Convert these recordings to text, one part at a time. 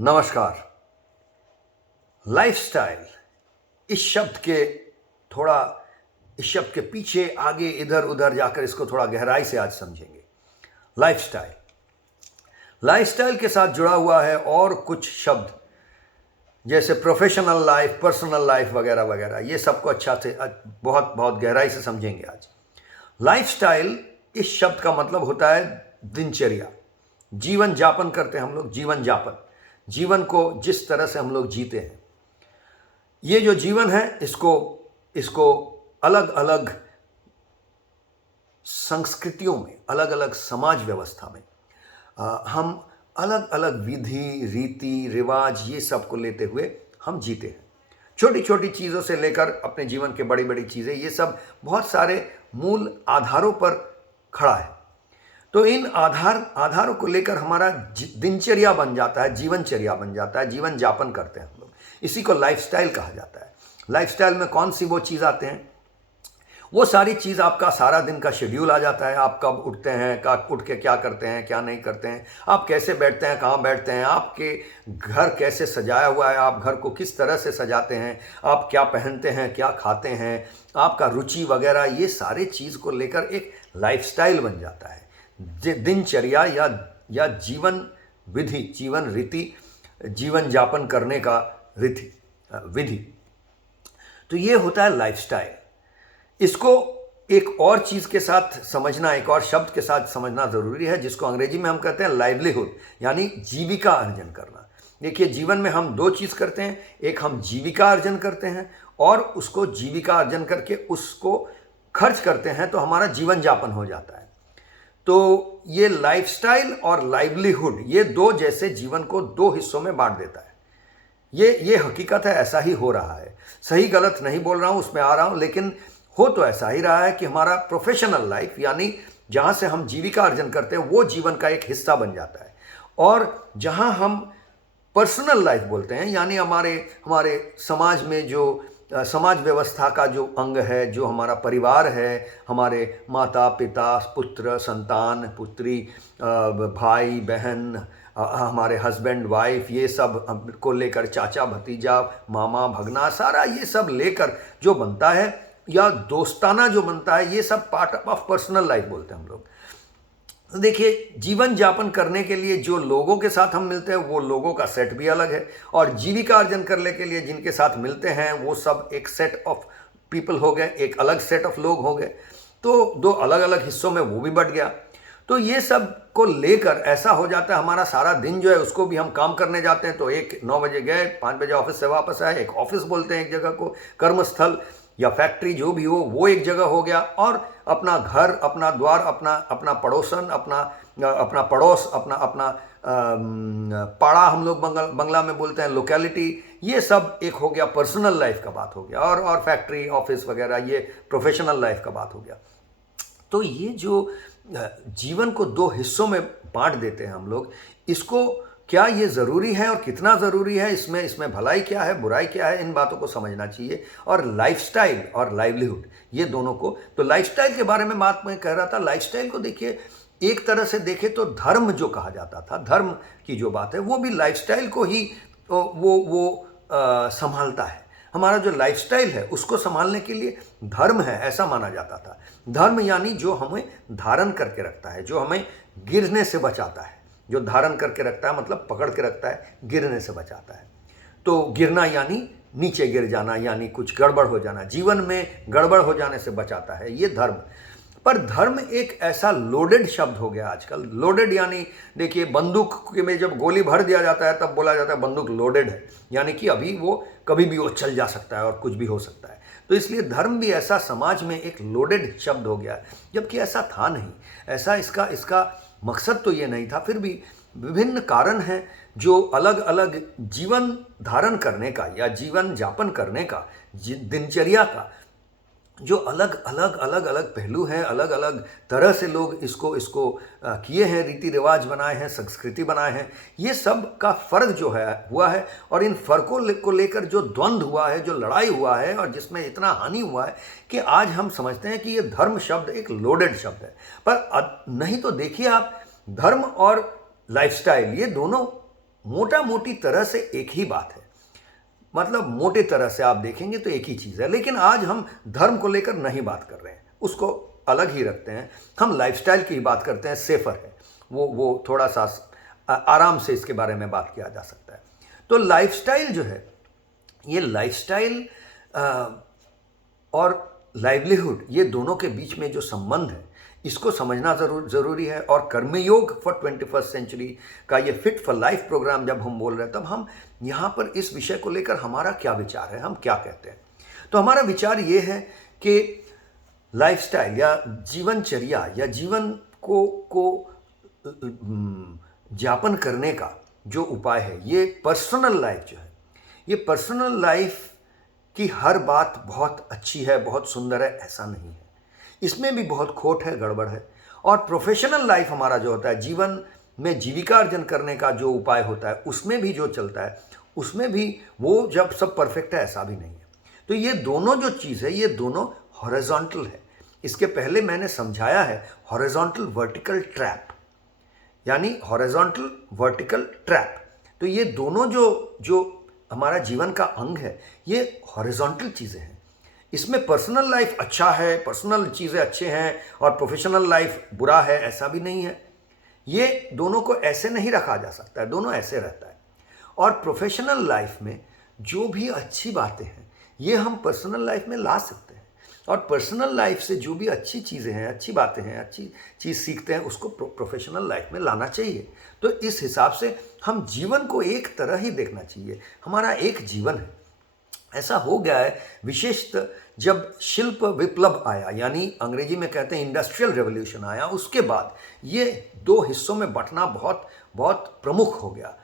नमस्कार। लाइफस्टाइल थोड़ा इस शब्द के पीछे आगे इधर उधर जाकर इसको थोड़ा गहराई से आज समझेंगे। लाइफस्टाइल लाइफस्टाइल के साथ जुड़ा हुआ है और कुछ शब्द जैसे प्रोफेशनल लाइफ, पर्सनल लाइफ वगैरह वगैरह, ये सबको अच्छा से बहुत बहुत गहराई से समझेंगे आज। लाइफस्टाइल इस शब्द का मतलब होता है दिनचर्या, जीवन यापन करते हैं हम लोग, जीवन यापन, जीवन को जिस तरह से हम लोग जीते हैं। ये जो जीवन है इसको अलग अलग संस्कृतियों में, अलग अलग समाज व्यवस्था में हम अलग अलग विधि, रीति, रिवाज, ये सब को लेते हुए हम जीते हैं। छोटी छोटी चीज़ों से लेकर अपने जीवन के बड़ी बड़ी चीज़ें, ये सब बहुत सारे मूल आधारों पर खड़ा है। तो इन आधारों को लेकर हमारा दिनचर्या बन जाता है, जीवनचर्या बन जाता है, जीवन यापन करते हैं हम लोग। इसी को लाइफस्टाइल कहा जाता है। लाइफस्टाइल में कौन सी वो चीज़ आते हैं? वो सारी चीज़, आपका सारा दिन का शेड्यूल आ जाता है। आप कब उठते हैं, कब उठ के क्या करते हैं, क्या नहीं करते हैं, आप कैसे बैठते हैं, कहाँ बैठते हैं, आपके घर कैसे सजाया हुआ है, आप घर को किस तरह से सजाते हैं, आप क्या पहनते हैं, क्या खाते हैं, आपका रुचि वगैरह, ये सारी चीज़ को लेकर एक लाइफस्टाइल बन जाता है। दिनचर्या या जीवन विधि, जीवन रीति, जीवन यापन करने का विधि। तो ये होता है लाइफस्टाइल। इसको एक और चीज़ के साथ समझना, एक और शब्द के साथ समझना ज़रूरी है, जिसको अंग्रेजी में हम कहते हैं लाइवलीहुड, यानी जीविका अर्जन करना। देखिए, जीवन में हम दो चीज़ करते हैं। एक, हम जीविका अर्जन करते हैं और उसको जीविका अर्जन करके उसको खर्च करते हैं, तो हमारा जीवन यापन हो जाता है। तो ये लाइफस्टाइल और लाइवलीहुड, ये दो जैसे जीवन को दो हिस्सों में बांट देता है। ये हकीकत है, ऐसा ही हो रहा है। सही गलत नहीं बोल रहा हूँ, उसमें आ रहा हूँ, लेकिन हो तो ऐसा ही रहा है कि हमारा प्रोफेशनल लाइफ, यानी जहाँ से हम जीविका अर्जन करते हैं, वो जीवन का एक हिस्सा बन जाता है। और जहाँ हम पर्सनल लाइफ बोलते हैं, यानी हमारे समाज में जो समाज व्यवस्था का जो अंग है, जो हमारा परिवार है, हमारे माता पिता, पुत्र संतान, पुत्री, भाई बहन, हमारे हस्बैंड वाइफ, ये सब को लेकर चाचा भतीजा, मामा भगना, सारा ये सब लेकर जो बनता है, या दोस्ताना जो बनता है, ये सब पार्ट ऑफ पर्सनल लाइफ बोलते हैं हम लोग। देखिए, जीवन यापन करने के लिए जो लोगों के साथ हम मिलते हैं, वो लोगों का सेट भी अलग है, और जीविका अर्जन करने के लिए जिनके साथ मिलते हैं, वो सब एक सेट ऑफ पीपल हो गए, एक अलग सेट ऑफ लोग हो गए। तो दो अलग अलग हिस्सों में वो भी बट गया। तो ये सब को लेकर ऐसा हो जाता है, हमारा सारा दिन जो है उसको भी हम काम करने जाते हैं। तो 9 बजे गए, 5 बजे ऑफिस से वापस आए। एक ऑफिस बोलते हैं एक जगह को, कर्मस्थल या फैक्ट्री जो भी हो, वो एक जगह हो गया। और अपना घर, अपना द्वार, अपना पड़ोसन, अपना पड़ोस, अपना पाड़ा, हम लोग बंगला में बोलते हैं, लोकेलिटी, ये सब एक हो गया, पर्सनल लाइफ का बात हो गया। और फैक्ट्री, ऑफिस वगैरह, ये प्रोफेशनल लाइफ का बात हो गया। तो ये जो जीवन को दो हिस्सों में बांट देते हैं हम लोग, इसको क्या ये ज़रूरी है और कितना ज़रूरी है, इसमें भलाई क्या है, बुराई क्या है, इन बातों को समझना चाहिए। और लाइफस्टाइल और लाइवलीहुड, ये दोनों को, तो लाइफस्टाइल के बारे में बात मैं कह रहा था। लाइफस्टाइल को देखिए, एक तरह से देखे तो धर्म जो कहा जाता था, धर्म की जो बात है, वो भी लाइफस्टाइल को ही वो संभालता है। हमारा जो लाइफस्टाइल है उसको संभालने के लिए धर्म है, ऐसा माना जाता था। धर्म यानी जो हमें धारण करके रखता है, जो हमें गिरने से बचाता है। जो धारण करके रखता है मतलब पकड़ के रखता है, गिरने से बचाता है। तो गिरना यानी नीचे गिर जाना, यानी कुछ गड़बड़ हो जाना, जीवन में गड़बड़ हो जाने से बचाता है, ये धर्म। पर धर्म एक ऐसा लोडेड शब्द हो गया आजकल। लोडेड यानी, देखिए, बंदूक में जब गोली भर दिया जाता है तब बोला जाता है बंदूक लोडेड है, यानी कि अभी वो कभी भी वो चल जा सकता है और कुछ भी हो सकता है। तो इसलिए धर्म भी ऐसा समाज में एक लोडेड शब्द हो गया, जबकि ऐसा था नहीं। ऐसा इसका मकसद तो ये नहीं था। फिर भी विभिन्न कारण हैं जो अलग अलग जीवन धारण करने का या जीवन यापन करने का, दिनचर्या का, जो अलग अलग पहलू हैं, अलग अलग तरह से लोग इसको किए हैं, रीति रिवाज बनाए हैं, संस्कृति बनाए हैं। ये सब का फ़र्क जो है हुआ है, और इन फ़र्कों को लेकर जो द्वंद्व हुआ है, जो लड़ाई हुआ है, और जिसमें इतना हानि हुआ है कि आज हम समझते हैं कि ये धर्म शब्द एक लोडेड शब्द है। पर नहीं तो देखिए आप, धर्म और लाइफस्टाइल, ये दोनों मोटा मोटी तरह से एक ही बात है, मतलब मोटे तरह से आप देखेंगे तो एक ही चीज़ है। लेकिन आज हम धर्म को लेकर नहीं बात कर रहे हैं, उसको अलग ही रखते हैं। हम लाइफस्टाइल की ही बात करते हैं, सेफर है वो थोड़ा सा आराम से इसके बारे में बात किया जा सकता है। तो लाइफस्टाइल जो है, ये लाइफस्टाइल और लाइवलीहुड, ये दोनों के बीच में जो संबंध है, इसको समझना ज़रूरी है। और कर्मयोग फॉर 21st सेंचुरी का ये फिट फॉर लाइफ प्रोग्राम जब हम बोल रहे हैं, तब हम यहाँ पर इस विषय को लेकर हमारा क्या विचार है, हम क्या कहते हैं। तो हमारा विचार ये है कि लाइफस्टाइल या जीवनचर्या या जीवन को यापन करने का जो उपाय है, ये पर्सनल लाइफ जो है, ये पर्सनल लाइफ की हर बात बहुत अच्छी है, बहुत सुंदर है, ऐसा नहीं है। इसमें भी बहुत खोट है, गड़बड़ है। और प्रोफेशनल लाइफ हमारा जो होता है, जीवन में जीविका अर्जन करने का जो उपाय होता है, उसमें भी जो चलता है, उसमें भी वो जब सब परफेक्ट है, ऐसा भी नहीं है। तो ये दोनों जो चीज़ है, ये दोनों हॉरिजॉन्टल है। इसके पहले मैंने समझाया है हॉरिजॉन्टल वर्टिकल ट्रैप, यानी हॉरिजॉन्टल वर्टिकल ट्रैप। तो ये दोनों जो हमारा जीवन का अंग है, ये हॉरिजॉन्टल चीज़ें हैं। इसमें पर्सनल लाइफ अच्छा है, पर्सनल चीज़ें अच्छे हैं और प्रोफेशनल लाइफ बुरा है, ऐसा भी नहीं है। ये दोनों को ऐसे नहीं रखा जा सकता है, दोनों ऐसे रहता है। और प्रोफेशनल लाइफ में जो भी अच्छी बातें हैं, ये हम पर्सनल लाइफ में ला सकते हैं। और पर्सनल लाइफ से जो भी अच्छी चीज़ें हैं, अच्छी बातें हैं, अच्छी चीज़ सीखते हैं, उसको प्रोफेशनल लाइफ में लाना चाहिए। तो इस हिसाब से हम जीवन को एक तरह ही देखना चाहिए। हमारा एक जीवन है। ऐसा हो गया है विशेषतः जब शिल्प विप्लव आया, यानी अंग्रेजी में कहते हैं इंडस्ट्रियल रेवोल्यूशन आया, उसके बाद ये दो हिस्सों में बंटना बहुत बहुत प्रमुख हो गया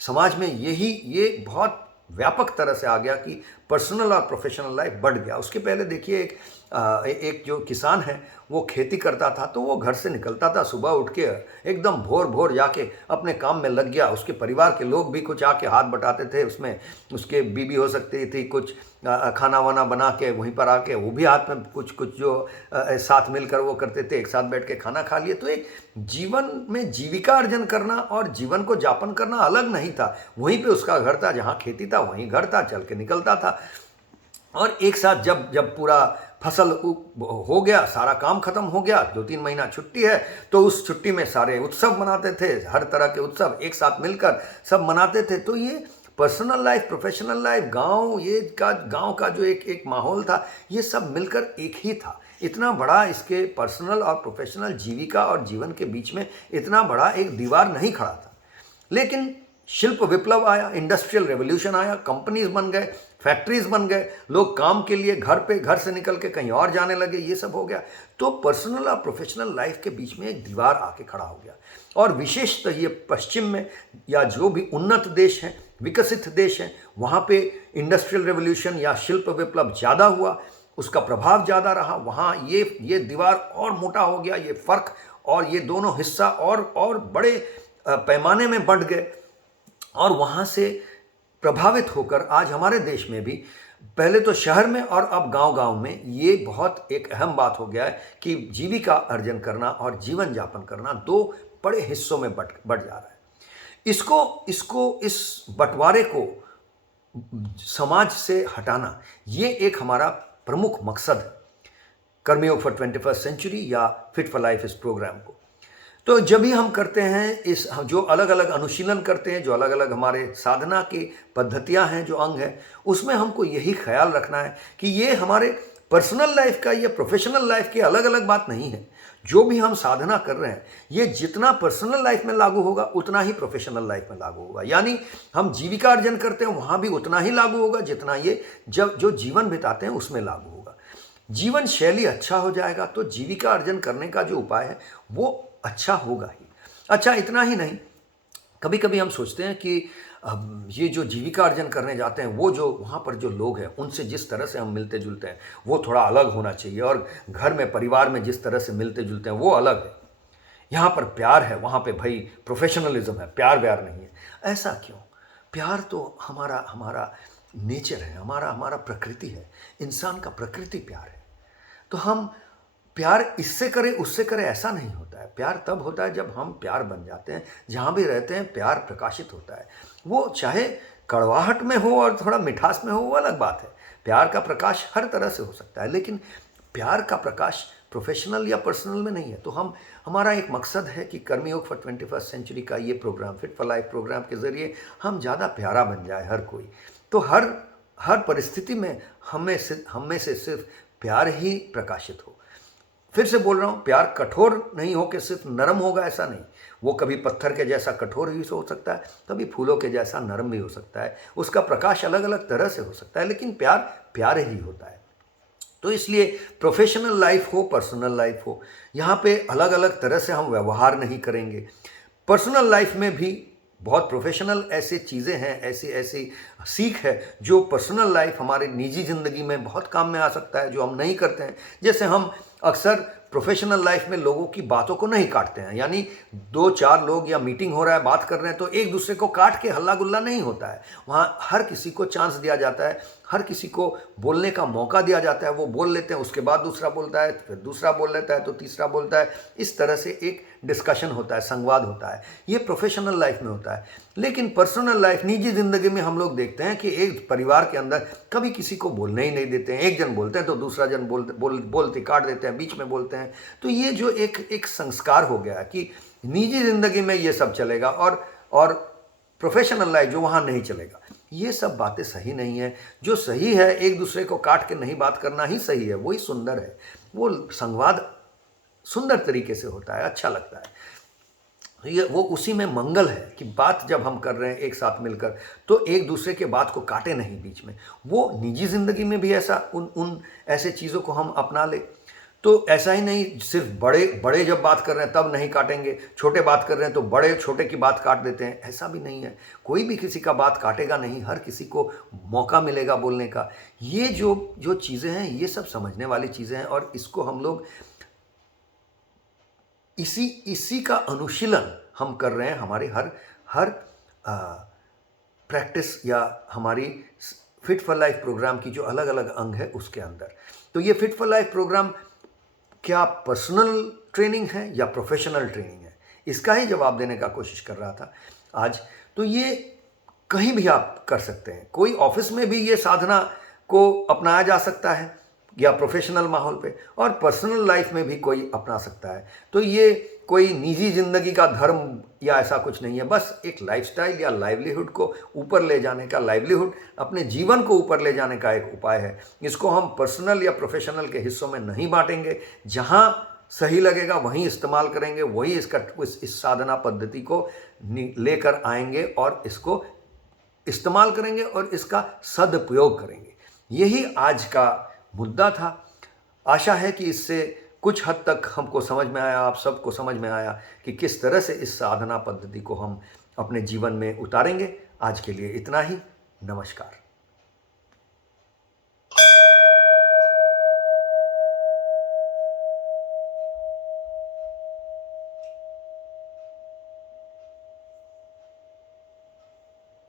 समाज में। ये बहुत व्यापक तरह से आ गया कि पर्सनल और प्रोफेशनल लाइफ बढ़ गया। उसके पहले देखिए, एक जो किसान है, वो खेती करता था, तो वो घर से निकलता था सुबह उठ के, एकदम भोर भोर जाके अपने काम में लग गया। उसके परिवार के लोग भी कुछ आके हाथ बटाते थे, उसमें उसके बीवी हो सकती थी, कुछ खाना वाना बना के वहीं पर आके वो भी हाथ में कुछ जो साथ मिलकर वो करते थे, एक साथ बैठ के खाना खा लिए। तो एक जीवन में जीविका अर्जन करना और जीवन को यापन करना अलग नहीं था। वहीं पे उसका घर था, जहाँ खेती था वहीं घर था, चल के निकलता था। और एक साथ जब पूरा फसल हो गया, सारा काम खत्म हो गया, 2-3 महीना छुट्टी है, तो उस छुट्टी में सारे उत्सव मनाते थे, हर तरह के उत्सव एक साथ मिलकर सब मनाते थे। तो ये पर्सनल लाइफ, प्रोफेशनल लाइफ, गांव का जो एक माहौल था, ये सब मिलकर एक ही था। इतना बड़ा इसके पर्सनल और प्रोफेशनल जीविका और जीवन के बीच में इतना बड़ा एक दीवार नहीं खड़ा था। लेकिन शिल्प विप्लव आया, इंडस्ट्रियल रेवोल्यूशन आया, कंपनीज बन गए, फैक्ट्रीज बन गए, लोग काम के लिए घर से निकल के कहीं और जाने लगे, ये सब हो गया। तो पर्सनल और प्रोफेशनल लाइफ के बीच में एक दीवार आके खड़ा हो गया। और विशेषतः ये पश्चिम में या जो भी उन्नत देश हैं, विकसित देश हैं, वहाँ पे इंडस्ट्रियल रेवोल्यूशन या शिल्प विप्लव ज़्यादा हुआ, उसका प्रभाव ज़्यादा रहा। वहाँ ये दीवार और मोटा हो गया, ये फ़र्क और ये दोनों हिस्सा और बड़े पैमाने में बढ़ गए। और वहाँ से प्रभावित होकर आज हमारे देश में भी, पहले तो शहर में और अब गांव-गांव में, ये बहुत एक अहम बात हो गया है कि जीविका अर्जन करना और जीवन यापन करना दो बड़े हिस्सों में बढ़ जा रहा है। इस बंटवारे को समाज से हटाना, ये एक हमारा प्रमुख मकसद है कर्मयोग फॉर 21st सेंचुरी या फिट फॉर लाइफ इस प्रोग्राम को। तो जब भी हम करते हैं, इस जो अलग अलग अनुशीलन करते हैं, जो अलग अलग हमारे साधना की पद्धतियां हैं, जो अंग हैं, उसमें हमको यही ख्याल रखना है कि ये हमारे पर्सनल लाइफ का या प्रोफेशनल लाइफ की अलग अलग बात नहीं है। जो भी हम साधना कर रहे हैं, ये जितना पर्सनल लाइफ में लागू होगा उतना ही प्रोफेशनल लाइफ में लागू होगा। यानी हम जीविका अर्जन करते हैं, वहाँ भी उतना ही लागू होगा जितना ये जो जीवन बिताते हैं उसमें लागू होगा। जीवन शैली अच्छा हो जाएगा तो जीविका अर्जन करने का जो उपाय है वो अच्छा होगा ही। अच्छा, इतना ही नहीं, कभी कभी हम सोचते हैं कि ये जो जीविका अर्जन करने जाते हैं, वो जो वहाँ पर जो लोग हैं, उनसे जिस तरह से हम मिलते जुलते हैं वो थोड़ा अलग होना चाहिए, और घर में परिवार में जिस तरह से मिलते जुलते हैं वो अलग है। यहाँ पर प्यार है, वहाँ पे भाई प्रोफेशनलिज्म है, प्यार व्यार नहीं है। ऐसा क्यों? प्यार तो हमारा नेचर है, हमारा प्रकृति है, इंसान का प्रकृति प्यार है। तो हम प्यार इससे करे उससे करे ऐसा नहीं होता है। प्यार तब होता है जब हम प्यार बन जाते हैं। जहाँ भी रहते हैं प्यार प्रकाशित होता है। वो चाहे कड़वाहट में हो और थोड़ा मिठास में हो, वो अलग बात है। प्यार का प्रकाश हर तरह से हो सकता है, लेकिन प्यार का प्रकाश प्रोफेशनल या पर्सनल में नहीं है। तो हमारा एक मकसद है कि कर्मयोग फॉर 21st सेंचुरी का ये programme, fit for life programme के ज़रिए हम ज़्यादा प्यारा बन जाए हर कोई। तो हर परिस्थिति में हम में से सिर्फ प्यार ही प्रकाशित हो। फिर से बोल रहा हूँ, प्यार कठोर नहीं हो कि सिर्फ नरम होगा, ऐसा नहीं। वो कभी पत्थर के जैसा कठोर भी हो सकता है, कभी फूलों के जैसा नरम भी हो सकता है। उसका प्रकाश अलग अलग तरह से हो सकता है, लेकिन प्यार प्यार ही होता है। तो इसलिए प्रोफेशनल लाइफ हो, पर्सनल लाइफ हो, यहाँ पे अलग अलग तरह से हम व्यवहार नहीं करेंगे। पर्सनल लाइफ में भी बहुत प्रोफेशनल ऐसे चीज़ें हैं, ऐसी ऐसी सीख है जो पर्सनल लाइफ हमारे निजी ज़िंदगी में बहुत काम में आ सकता है, जो हम नहीं करते हैं। जैसे हम अक्सर प्रोफेशनल लाइफ में लोगों की बातों को नहीं काटते हैं। यानी 2-4 लोग या मीटिंग हो रहा है, बात कर रहे हैं, तो एक दूसरे को काट के हल्ला गुल्ला नहीं होता है। वहाँ हर किसी को चांस दिया जाता है, हर किसी को बोलने का मौका दिया जाता है। वो बोल लेते हैं, उसके बाद दूसरा बोलता है, फिर दूसरा बोल लेता है, तो तीसरा बोलता है। इस तरह से एक डिस्कशन होता है, संवाद होता है। ये प्रोफेशनल लाइफ में होता है। लेकिन पर्सनल लाइफ, निजी ज़िंदगी में हम लोग देखते हैं कि एक परिवार के अंदर कभी किसी को बोलने ही नहीं देते हैं। एक जन बोलते हैं तो दूसरा जन बोलते काट देते हैं, बीच में बोलते हैं। तो ये जो एक संस्कार हो गया है कि निजी ज़िंदगी में ये सब चलेगा और प्रोफेशनल लाइफ जो वहाँ नहीं चलेगा। ये सब बातें सही नहीं है। जो सही है, एक दूसरे को काट के नहीं बात करना ही सही है, वही सुंदर है। वो संवाद सुंदर तरीके से होता है, अच्छा लगता है। ये वो उसी में मंगल है कि बात जब हम कर रहे हैं एक साथ मिलकर, तो एक दूसरे के बात को काटे नहीं बीच में। वो निजी ज़िंदगी में भी ऐसा उन ऐसे चीज़ों को हम अपना ले। तो ऐसा ही नहीं सिर्फ बड़े जब बात कर रहे हैं तब नहीं काटेंगे, छोटे बात कर रहे हैं तो बड़े छोटे की बात काट देते हैं, ऐसा भी नहीं है। कोई भी किसी का बात काटेगा नहीं, हर किसी को मौका मिलेगा बोलने का। ये जो चीज़ें हैं, ये सब समझने वाली चीज़ें हैं, और इसको हम लोग इसी का अनुशीलन हम कर रहे हैं हमारे हर प्रैक्टिस या हमारी फिट फॉर लाइफ प्रोग्राम की जो अलग अलग अंग है उसके अंदर। तो ये फिट फॉर लाइफ प्रोग्राम क्या पर्सनल ट्रेनिंग है या प्रोफेशनल ट्रेनिंग है, इसका ही जवाब देने का कोशिश कर रहा था आज। तो ये कहीं भी आप कर सकते हैं। कोई ऑफिस में भी ये साधना को अपनाया जा सकता है या प्रोफेशनल माहौल पे, और पर्सनल लाइफ में भी कोई अपना सकता है। तो ये कोई निजी ज़िंदगी का धर्म या ऐसा कुछ नहीं है, बस एक लाइफस्टाइल या लाइवलीहुड को ऊपर ले जाने का, लाइवलीहुड अपने जीवन को ऊपर ले जाने का एक उपाय है। इसको हम पर्सनल या प्रोफेशनल के हिस्सों में नहीं बांटेंगे। जहाँ सही लगेगा वहीं इस्तेमाल करेंगे, वही इस साधना पद्धति को लेकर आएंगे और इसको इस्तेमाल करेंगे और इसका सदुपयोग करेंगे। यही आज का मुद्दा था। आशा है कि इससे कुछ हद तक हमको समझ में आया, आप सबको समझ में आया कि किस तरह से इस साधना पद्धति को हम अपने जीवन में उतारेंगे। आज के लिए इतना ही। नमस्कार।